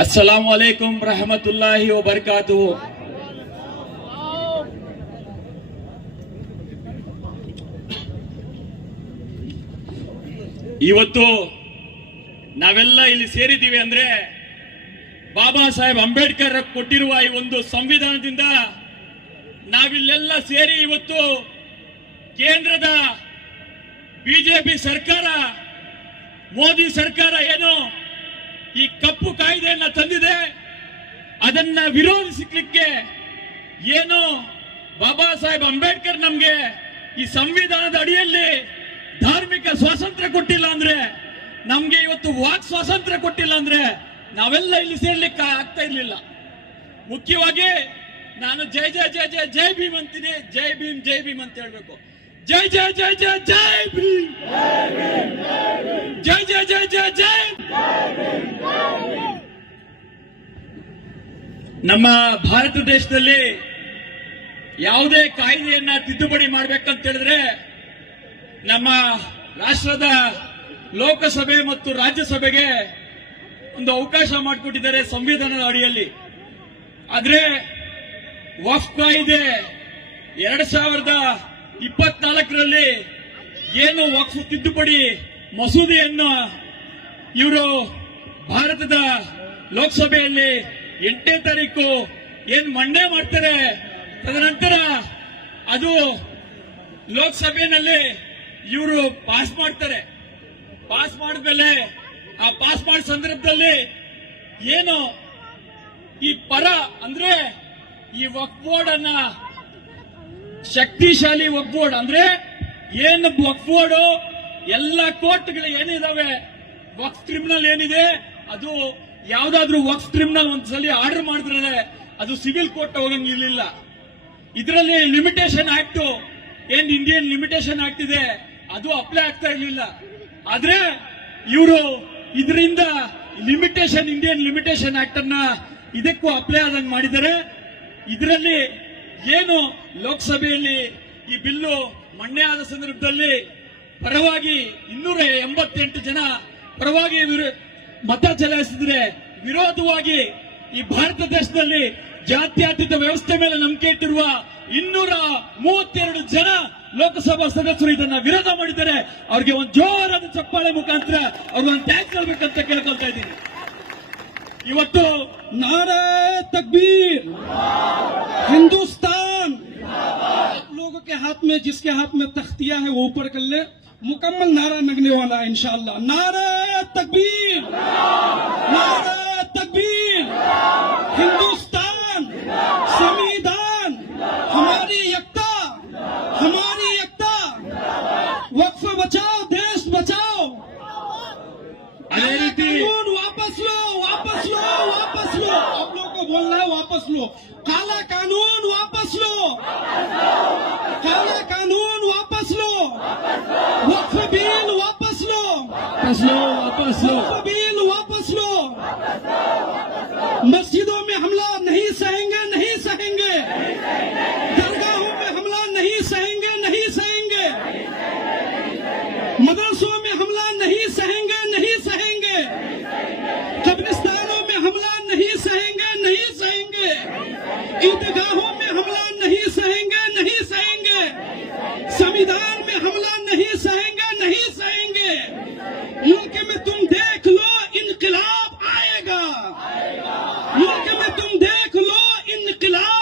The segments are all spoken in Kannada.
ಅಸ್ಸಲಾಮ್ ಅಲೈಕುಂ ರಹಮತುಲ್ಲಾಹಿ ವಬರ್ಕಾತು ಇವತ್ತು ನಾವೆಲ್ಲ ಇಲ್ಲಿ ಸೇರಿದ್ದೀವಿ ಅಂದ್ರೆ ಬಾಬಾ ಸಾಹೇಬ್ ಅಂಬೇಡ್ಕರ್ ಕೊಟ್ಟಿರುವ ಈ ಒಂದು ಸಂವಿಧಾನದಿಂದ ನಾವಿಲ್ಲೆಲ್ಲ ಸೇರಿ ಇವತ್ತು ಕೇಂದ್ರದ ಬಿಜೆಪಿ ಸರ್ಕಾರ, ಮೋದಿ ಸರ್ಕಾರ ಏನು ಈ ಕಪ್ಪು ಕಾಯ್ದೆಯನ್ನ ತಂದಿದೆ. ಅದನ್ನ ವಿರೋಧಿಸಲಿಕ್ಕೆ ಏನು ಬಾಬಾ ಸಾಹೇಬ್ ಅಂಬೇಡ್ಕರ್ ನಮ್ಗೆ ಈ ಸಂವಿಧಾನದ ಅಡಿಯಲ್ಲಿ ಧಾರ್ಮಿಕ ಸ್ವಾತಂತ್ರ್ಯ ಕೊಟ್ಟಿಲ್ಲ ಅಂದ್ರೆ, ನಮ್ಗೆ ಇವತ್ತು ವಾಕ್ ಸ್ವಾತಂತ್ರ್ಯ ಕೊಟ್ಟಿಲ್ಲ ಅಂದ್ರೆ ನಾವೆಲ್ಲ ಇಲ್ಲಿ ಸೇರ್ಲಿಕ್ಕೆ ಆಗ್ತಾ ಇರ್ಲಿಲ್ಲ. ಮುಖ್ಯವಾಗಿ ನಾನು ಜೈ ಜೈ ಜೈ ಜೈ ಜೈ ಭೀಮ್ ಅಂತೀನಿ. ಜೈ ಭೀಮ್ ಜೈ ಭೀಮ್ ಅಂತ ಹೇಳ್ಬೇಕು. ಜೈ ಜೈ ಜೈ ಜೈ ಜೈ! ನಮ್ಮ ಭಾರತ ದೇಶದಲ್ಲಿ ಯಾವುದೇ ಕಾಯ್ದೆಯನ್ನ ತಿದ್ದುಪಡಿ ಮಾಡಬೇಕಂತ ಹೇಳಿದ್ರೆ ನಮ್ಮ ರಾಷ್ಟ್ರದ ಲೋಕಸಭೆ ಮತ್ತು ರಾಜ್ಯಸಭೆಗೆ ಒಂದು ಅವಕಾಶ ಮಾಡಿಕೊಟ್ಟಿದ್ದಾರೆ ಸಂವಿಧಾನದ ಅಡಿಯಲ್ಲಿ. ಆದ್ರೆ ವಫ್ ಕಾಯ್ದೆ ಎರಡ್ ಸಾವಿರದ ಇಪ್ಪತ್ನಾಲ್ಕರಲ್ಲಿ ಏನು ವಕ್ಫ್ ತಿದ್ದುಪಡಿ ಮಸೂದೆಯನ್ನು ಇವರು ಭಾರತದ ಲೋಕಸಭೆಯಲ್ಲಿ ಎಂಟನೇ ತಾರೀಕು ಏನ್ ಮಂಡನೆ ಮಾಡ್ತಾರೆ? ತದನಂತರ ಅದು ಲೋಕಸಭೆಯಲ್ಲಿ ಇವರು ಪಾಸ್ ಮಾಡ್ತಾರೆ. ಪಾಸ್ ಮಾಡಿದ್ಮೇಲೆ ಆ ಪಾಸ್ ಮಾಡಿದ ಸಂದರ್ಭದಲ್ಲಿ ಏನು ಈ ಪರ ಅಂದ್ರೆ ಈ ವಕ್ ಬೋರ್ಡ್ ಅನ್ನ ಶಕ್ತಿಶಾಲಿ ವಕ್ ಬೋರ್ಡ್ ಅಂದ್ರೆ ಏನು ವಕ್ ಬೋರ್ಡ್ ಎಲ್ಲ ಕೋರ್ಟ್ಗಳು ಏನಿದಾವೆ? ವಕ್ಫ್ ಟ್ರಿಬ್ಯುನಲ್ ಏನಿದೆ? ಅದು ಯಾವ್ದಾದ್ರು ವಕ್ಫ್ ಟ್ರಿಬ್ಯುನಲ್ ಒಂದ್ಸಲಿ ಆರ್ಡರ್ ಮಾಡಿದ್ರೆ ಅದು ಸಿವಿಲ್ ಕೋರ್ಟ್ ಹೋಗಂಗಿರ್ಲಿಲ್ಲ ಇದರಲ್ಲಿ ಲಿಮಿಟೇಷನ್ ಆಕ್ಟ್ ಏನ್ ಇಂಡಿಯನ್ ಲಿಮಿಟೇಷನ್ ಆಕ್ಟ್ ಇದೆ, ಅದು ಅಪ್ಲೈ ಆಗ್ತಾ ಇರ್ಲಿಲ್ಲ. ಆದ್ರೆ, ಇವರು ಇದರಿಂದ ಲಿಮಿಟೇಷನ್ ಇಂಡಿಯನ್ ಲಿಮಿಟೇಷನ್ ಆಕ್ಟ್ ಅನ್ನ ಇದಕ್ಕೂ ಅಪ್ಲೈ ಆದಂಗೆ ಮಾಡಿದ್ದಾರೆ. ಇದರಲ್ಲಿ ಏನು ಲೋಕಸಭೆಯಲ್ಲಿ ಈ ಬಿಲ್ಲು ಮಣ್ಣೆ ಆದ ಸಂದರ್ಭದಲ್ಲಿ ಪರವಾಗಿ ಇನ್ನೂರ ಎಂಬತ್ತೆಂಟು ಜನ ಪರವಾಗಿ ಮತ ಚಲಾಯಿಸಿದ್ರೆ ವಿರೋಧವಾಗಿ ಈ ಭಾರತ ದೇಶದಲ್ಲಿ ಜಾತ್ಯಾತೀತ ವ್ಯವಸ್ಥೆ ಮೇಲೆ ನಂಬಿಕೆ ಇಟ್ಟಿರುವ ಇನ್ನೂರ ಮೂವತ್ತೆರಡು ಜನ ಲೋಕಸಭಾ ಸದಸ್ಯರು ಇದನ್ನ ವಿರೋಧ ಮಾಡಿದ್ದಾರೆ. ಅವ್ರಿಗೆ ಒಂದು ಜೋರಾದ ಚಪ್ಪಾಳೆ ಮುಖಾಂತರ ಅವ್ರಿಗೆ ಒಂದು ಟ್ಯಾಕ್ಸ್ ಕೇಳ್ಬೇಕಂತ ಕೇಳ್ಕೊಳ್ತಾ ಇದ್ದೀನಿ. ಇವತ್ತು ನಾರೇ ತಕ್ಬೀರ್ ಹಿಂದೂಸ್ತಾನ್. ಲೋಕಕ್ಕೆ ಹಾತ್ಮೆ, ಜಿಸ್ಕೆ ಹಾತ್ಮೆ, ತಖ್ತಿಯಾ ಹೈ ಊಪರ್ ಕಲ್ಲೇ مکمل نعرہ لگنے والا ہے انشاءاللہ۔ نعرہ تکبیر۔ نعرہ تکبیر۔ ہندوستان سمیدان ہماری یکتا Flamengo! வீட்டிலா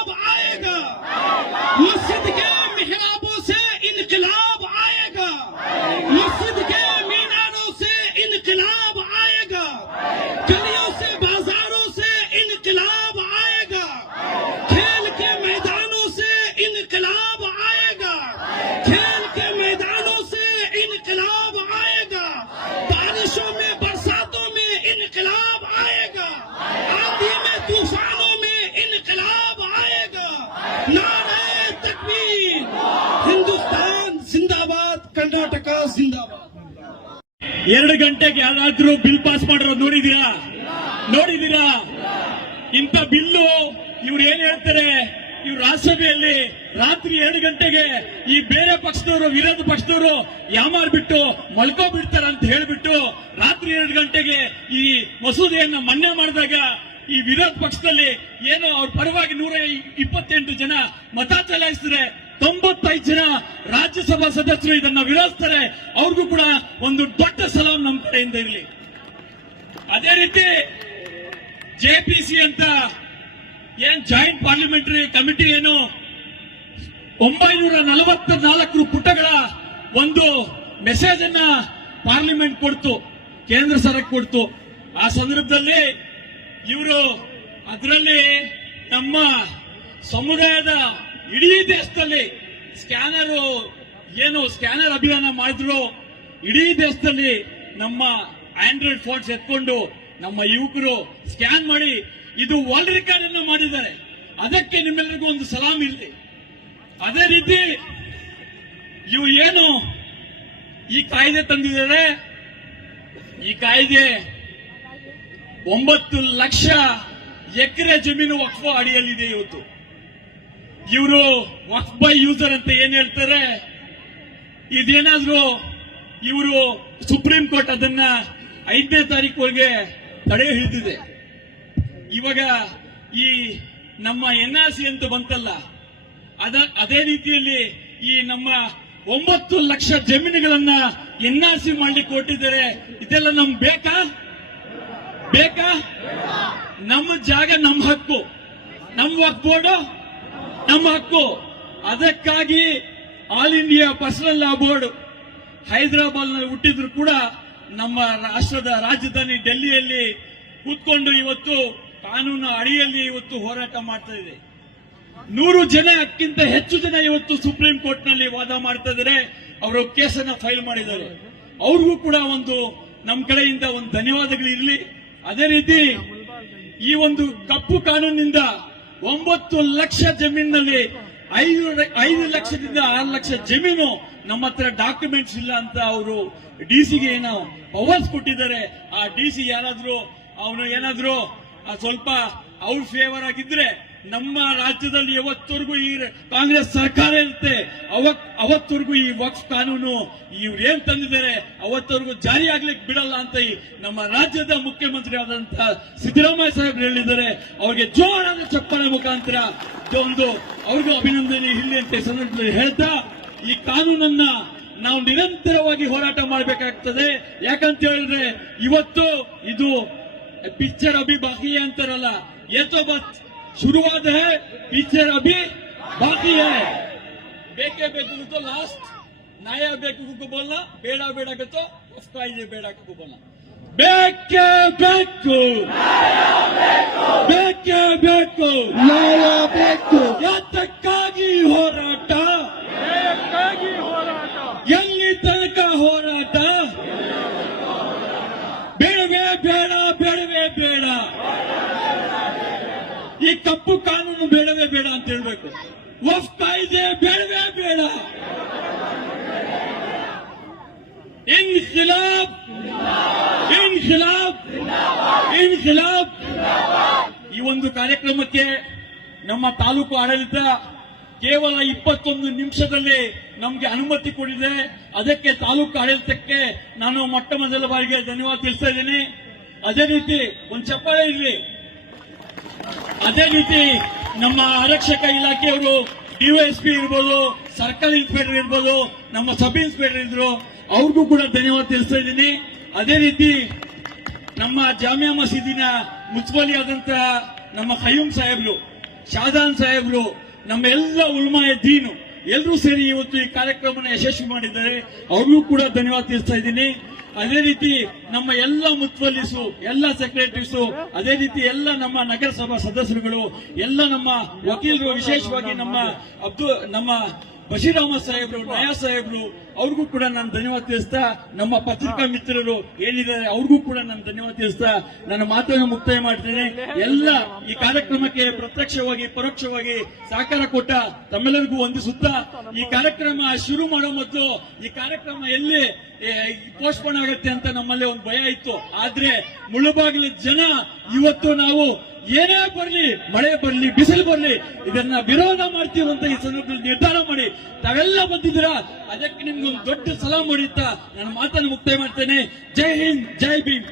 ವಿಕಾಸ್ ಎರಡು ಗಂಟೆಗೆ ಯಾರಾದ್ರೂ ಬಿಲ್ ಪಾಸ್ ಮಾಡಿರೋ ನೋಡಿದೀರಾ ನೋಡಿದೀರಾ ಇಂಥ ಬಿಲ್ಲು ಇವ್ರು ಏನ್ ಹೇಳ್ತಾರೆ? ಇವ್ರು ರಾಜ್ಯಸಭೆಯಲ್ಲಿ ರಾತ್ರಿ ಎರಡು ಗಂಟೆಗೆ ಈ ಬೇರೆ ಪಕ್ಷದವರು, ವಿರೋಧ ಪಕ್ಷದವರು ಯಾಮಾರ್ಬಿಟ್ಟು ಮಲ್ಕೋ ಬಿಡ್ತಾರ ಅಂತ ಹೇಳಿಬಿಟ್ಟು ರಾತ್ರಿ ಎರಡು ಗಂಟೆಗೆ ಈ ಮಸೂದೆಯನ್ನ ಮನ್ನೆ ಮಾಡಿದಾಗ ಈ ವಿರೋಧ ಪಕ್ಷದಲ್ಲಿ ಏನೋ ಅವ್ರ ಪರವಾಗಿ ನೂರ ಇಪ್ಪತ್ತೆಂಟು ಜನ ಮತ ಚಲಾಯಿಸಿದ್ರೆ ತೊಂಬತ್ತೈದು ಜನ ರಾಜ್ಯಸಭಾ ಸದಸ್ಯರು ಇದನ್ನ ವಿರೋಧಿಸ್ತಾರೆ. ಅವ್ರಿಗೂ ಕೂಡ ಒಂದು ದೊಡ್ಡ ಸಲಾಂ ನಮ್ಮ ಕಡೆಯಿಂದ ಇರಲಿ. ಅದೇ ರೀತಿ ಜೆಪಿಸಿ ಅಂತ ಏನ್ ಜಾಯಿಂಟ್ ಪಾರ್ಲಿಮೆಂಟರಿ ಕಮಿಟಿ ಏನು ಒಂಬೈನೂರ ನಲವತ್ತ ನಾಲ್ಕು ಪುಟಗಳ ಒಂದು ಮೆಸೇಜ್ ಅನ್ನ ಪಾರ್ಲಿಮೆಂಟ್ ಕೊಡ್ತು, ಕೇಂದ್ರ ಸರ್ಕಾರಕ್ಕೆ ಕೊಡ್ತು. ಆ ಸಂದರ್ಭದಲ್ಲಿ ಇವರು ಅದರಲ್ಲಿ ನಮ್ಮ ಸಮುದಾಯದ ಇಡೀ ದೇಶದಲ್ಲಿ ಸ್ಕ್ಯಾನರ್ ಏನು ಸ್ಕ್ಯಾನರ್ ಅಭಿಯಾನ ಮಾಡಿದ್ರು ಇಡೀ ದೇಶದಲ್ಲಿ ನಮ್ಮ ಆಂಡ್ರಾಯ್ಡ್ ಫೋನ್ಸ್ ಎತ್ಕೊಂಡು ನಮ್ಮ ಯುವಕರು ಸ್ಕ್ಯಾನ್ ಮಾಡಿ ಇದು ವರ್ಲ್ಡ್ ರೆಕಾರ್ಡ್ ಅನ್ನು ಮಾಡಿದ್ದಾರೆ. ಅದಕ್ಕೆ ನಿಮ್ಮೆಲ್ಲರಿಗೂ ಒಂದು ಸಲಾಮ್ ಇರಲಿ. ಅದೇ ರೀತಿ ಇವು ಏನು ಈ ಕಾಯ್ದೆ ತಂದಿದ್ದಾರೆ. ಈ ಕಾಯ್ದೆ ಒಂಬತ್ತು ಲಕ್ಷ ಎಕರೆ ಜಮೀನು ವಕ್ಫ ಅಡಿಯಲ್ಲಿದೆ ಇವತ್ತು. ಇವರು ವಾಕ್ ಬೈ ಯೂಸರ್ ಅಂತ ಏನ್ ಹೇಳ್ತಾರೆ? ಇದೇನಾದ್ರೂ ಇವರು ಸುಪ್ರೀಂ ಕೋರ್ಟ್ ಅದನ್ನ ಐದನೇ ತಾರೀಕುವರೆಗೆ ತಡೆ ಹಿಡಿದಿದೆ. ಇವಾಗ ಈ ನಮ್ಮ ಎನ್ ಆರ್ ಸಿ ಅಂತ ಬಂತಲ್ಲ, ಅದ, ಅದೇ ರೀತಿಯಲ್ಲಿ ಈ ನಮ್ಮ ಒಂಬತ್ತು ಲಕ್ಷ ಜಮೀನುಗಳನ್ನ ಎನ್ ಆರ್ ಸಿ ಮಾಡ್ಲಿಕ್ಕೆ ಕೊಟ್ಟಿದ್ದಾರೆ. ಇದೆಲ್ಲ ನಮ್ಗೆ ಬೇಕಾ? ಬೇಕಾ? ನಮ್ಮ ಜಾಗ ನಮ್ಮ ಹಕ್ಕು. ನಮ್ಮ ವಕ್ ಬೋರ್ಡು ನಮ್ಮ ಹಕ್ಕು. ಅದಕ್ಕಾಗಿ all India personal law board ಹೈದರಾಬಾದ್ನಲ್ಲಿ ಹುಟ್ಟಿದ್ರು ಕೂಡ ನಮ್ಮ ರಾಷ್ಟ್ರದ ರಾಜಧಾನಿ ಡೆಲ್ಲಿಯಲ್ಲಿ ಕೂತ್ಕೊಂಡು ಇವತ್ತು ಕಾನೂನು ಅಡಿಯಲ್ಲಿ ಇವತ್ತು ಹೋರಾಟ ಮಾಡ್ತಾ ಇದೆ. ನೂರು ಜನಕ್ಕಿಂತ ಹೆಚ್ಚು ಜನ ಇವತ್ತು ಸುಪ್ರೀಂ ಕೋರ್ಟ್ನಲ್ಲಿ ವಾದ ಮಾಡ್ತಾ ಇದ್ದಾರೆ. ಅವರು ಕೇಸನ್ನ ಫೈಲ್ ಮಾಡಿದ್ದಾರೆ. ಅವ್ರಿಗೂ ಕೂಡ ಒಂದು ನಮ್ಮ ಕಡೆಯಿಂದ ಒಂದು ಧನ್ಯವಾದಗಳು ಇರಲಿ. ಅದೇ ರೀತಿ ಈ ಒಂದು ಕಪ್ಪು ಕಾನೂನಿನಿಂದ ಒಂಬತ್ತು ಲಕ್ಷ ಜಮೀನಿನಲ್ಲಿ ಐದು ಐದು ಲಕ್ಷದಿಂದ ಆರು ಲಕ್ಷ ಜಮೀನು ನಮ್ಮ ಹತ್ರ ಡಾಕ್ಯುಮೆಂಟ್ಸ್ ಇಲ್ಲ ಅಂತ ಅವರು ಡಿ ಸಿಗೆ ಏನೋ ಪವರ್ಸ್ ಕೊಟ್ಟಿದ್ದಾರೆ. ಆ ಡಿ ಸಿ ಯಾರಾದ್ರೂ, ಅವನು ಏನಾದ್ರೂ ಸ್ವಲ್ಪ ಅವ್ರ ಫೇವರ್ ಆಗಿದ್ರೆ ನಮ್ಮ ರಾಜ್ಯದಲ್ಲಿ ಯಾವತ್ತವರೆಗೂ ಈ ಕಾಂಗ್ರೆಸ್ ಸರ್ಕಾರ ಇರುತ್ತೆ. ಅವಕ್ ಈ ವಕ್ಫ್ ಕಾನೂನು ಇವ್ರು ಏನ್ ತಂದಿದ್ದಾರೆ ಅವತ್ತವರೆಗೂ ಜಾರಿ ಆಗ್ಲಿಕ್ಕೆ ಬಿಡಲ್ಲ ಅಂತ ಈ ನಮ್ಮ ರಾಜ್ಯದ ಮುಖ್ಯಮಂತ್ರಿ ಆದಂತಹ ಸಿದ್ದರಾಮಯ್ಯ ಸಾಹೇಬ್ ಹೇಳಿದ್ದಾರೆ. ಅವ್ರಿಗೆ ಜೋರಾದ ಚಪ್ಪಾಳೆ ಮುಖಾಂತರ ಒಂದು ಅವ್ರಿಗೂ ಅಭಿನಂದನೆ ಇಲ್ಲಿ ಅಂತ ಸಂದರ್ಭದಲ್ಲಿ ಹೇಳ್ತಾ, ಈ ಕಾನೂನನ್ನ ನಾವು ನಿರಂತರವಾಗಿ ಹೋರಾಟ ಮಾಡಬೇಕಾಗ್ತದೆ. ಯಾಕಂತ ಹೇಳಿದ್ರೆ ಇವತ್ತು ಇದು ಪಿಕ್ಚರ್ ಅಭಿ ಅಂತಾರಲ್ಲ. ಏತೋ ಬಸ್ शुरुआत है पीछे अभी बाकी है बेके बेकू तो लास्ट नया बेकू को बोलना बेड़ा बेड़ा के तो उसका ये बेड़ा को बोलना बेके बेकू बेके बेकू नया बेकू ये तक कागी हो रहा ಬೇಡವೇ ಬೇಡ ಅಂತ ಹೇಳ್ಬೇಕು. ವಫ್ ಕಾಯ್ದೆ ಬೇಡವೇ ಬೇಡ. ಇನ್ಖಿಲಾಬ್ ಇನ್ಖಿಲಾಬ್ ಇನ್ಖಿಲಾಬ್ ಈ ಒಂದು ಕಾರ್ಯಕ್ರಮಕ್ಕೆ ನಮ್ಮ ತಾಲೂಕು ಆಡಳಿತ ಕೇವಲ ಇಪ್ಪತ್ತೊಂದು ನಿಮಿಷದಲ್ಲಿ ನಮಗೆ ಅನುಮತಿ ಕೊಡಿದೆ. ಅದಕ್ಕೆ ತಾಲೂಕು ಆಡಳಿತಕ್ಕೆ ನಾನು ಮೊಟ್ಟ ಮೊದಲ ಬಾರಿಗೆ ಧನ್ಯವಾದ ತಿಳಿಸ್ತಾ ಇದ್ದೀನಿ. ಅದೇ ರೀತಿ ಒಂದು ಚಪ್ಪಾಳೆ ಇರಲಿ. ಅದೇ ರೀತಿ ನಮ್ಮ ಆರಕ್ಷಕ ಇಲಾಖೆಯವರು ಡಿವೈಎಸ್ಪಿ ಇರ್ಬೋದು, ಸರ್ಕಲ್ ಇನ್ಸ್ಪೆಕ್ಟರ್ ಇರ್ಬೋದು, ನಮ್ಮ ಸಬ್ ಇನ್ಸ್ಪೆಕ್ಟರ್ ಇದ್ರು, ಅವ್ರಿಗೂ ಕೂಡ ಧನ್ಯವಾದ ತಿಳಿಸ್ತಾ ಇದ್ದೀನಿ. ಅದೇ ರೀತಿ ನಮ್ಮ ಜಾಮಿಯಾ ಮಸೀದಿನ ಮುನ್ಸಿಪಾಲಿ ಆದಂತಹ ನಮ್ಮ ಹಯೂಮ್ ಸಾಹೇಬ್ರು ಶಾಜಾನ್ ಸಾಹೇಬ್ರು, ನಮ್ಮ ಎಲ್ಲ ಉಲ್ಮಾಯ ದೀನು ಎಲ್ಲರೂ ಸೇರಿ ಇವತ್ತು ಈ ಕಾರ್ಯಕ್ರಮವನ್ನು ಯಶಸ್ವಿ ಮಾಡಿದ್ದಾರೆ. ಅವ್ರಿಗೂ ಕೂಡ ಧನ್ಯವಾದ ತಿಳಿಸ್ತಾ ಇದ್ದೀನಿ. ಅದೇ ರೀತಿ ನಮ್ಮ ಎಲ್ಲ ಮುತ್ವಲ್ಲಿಸು, ಎಲ್ಲ ಸೆಕ್ರೆಟರೀಸು ಅದೇ ರೀತಿ ಎಲ್ಲ ನಮ್ಮ ನಗರಸಭಾ ಸದಸ್ಯರುಗಳು, ಎಲ್ಲ ನಮ್ಮ ವಕೀಲರು, ವಿಶೇಷವಾಗಿ ನಮ್ಮ ಅಬ್ದು, ನಮ್ಮ ಬಶೀರ್ ಅಹಮದ್ ಸಾಹೇಬ್ರು ನಯಾ ಸಾಹೇಬ್ರು, ಅವ್ರಿಗೂ ಕೂಡ ನಾನು ಧನ್ಯವಾದ ತಿಳಿಸ್ತಾ, ನಮ್ಮ ಪತ್ರಿಕಾ ಮಿತ್ರರು ಏನಿದ್ದಾರೆ, ಅವ್ರಿಗೂ ಕೂಡ ನಾನು ಧನ್ಯವಾದ ತಿಳಿಸ್ತಾ, ನನ್ನ ಮಾತನ್ನು ಮುಕ್ತಾಯ ಮಾಡ್ತೇನೆ. ಎಲ್ಲ ಈ ಕಾರ್ಯಕ್ರಮಕ್ಕೆ ಪ್ರತ್ಯಕ್ಷವಾಗಿ, ಪರೋಕ್ಷವಾಗಿ ಸಹಕಾರ ಕೊಟ್ಟ ತಮ್ಮೆಲ್ಲರಿಗೂ ವಂದಿಸುತ್ತಾ, ಈ ಕಾರ್ಯಕ್ರಮ ಶುರು ಮಾಡೋ ಮೊದಲು, ಈ ಕಾರ್ಯಕ್ರಮ ಎಲ್ಲಿ ಪೋಸ್ಟ್ಪೋನ್ ಆಗುತ್ತೆ ಅಂತ ನಮ್ಮಲ್ಲಿ ಒಂದು ಭಯ ಇತ್ತು. ಆದ್ರೆ ಮುಳುಬಾಗಿಲ ಜನ, ಇವತ್ತು ನಾವು ಏನೇ ಬರ್ಲಿ, ಮಳೆ ಬರ್ಲಿ, ಬಿಸಿಲು ಬರ್ಲಿ, ಇದನ್ನ ವಿರೋಧ ಮಾಡ್ತೀವಂತ ಈ ಸಂದರ್ಭದಲ್ಲಿ ನಿರ್ಧಾರ ಮಾಡಿ, ತಾವೆಲ್ಲ ಬಂದಿದ್ದೀರಾ? ಅದಕ್ಕೆ ನಿಮ್ಗೊಂದು ದೊಡ್ಡ ಸಲಾಮ್ ಹೊಡೆಯುತ್ತಾ ನನ್ನ ಮಾತನ್ನು ಮುಕ್ತಾಯ ಮಾಡ್ತೇನೆ. ಜೈ ಹಿಂದ್, ಜೈ ಭೀಮ್.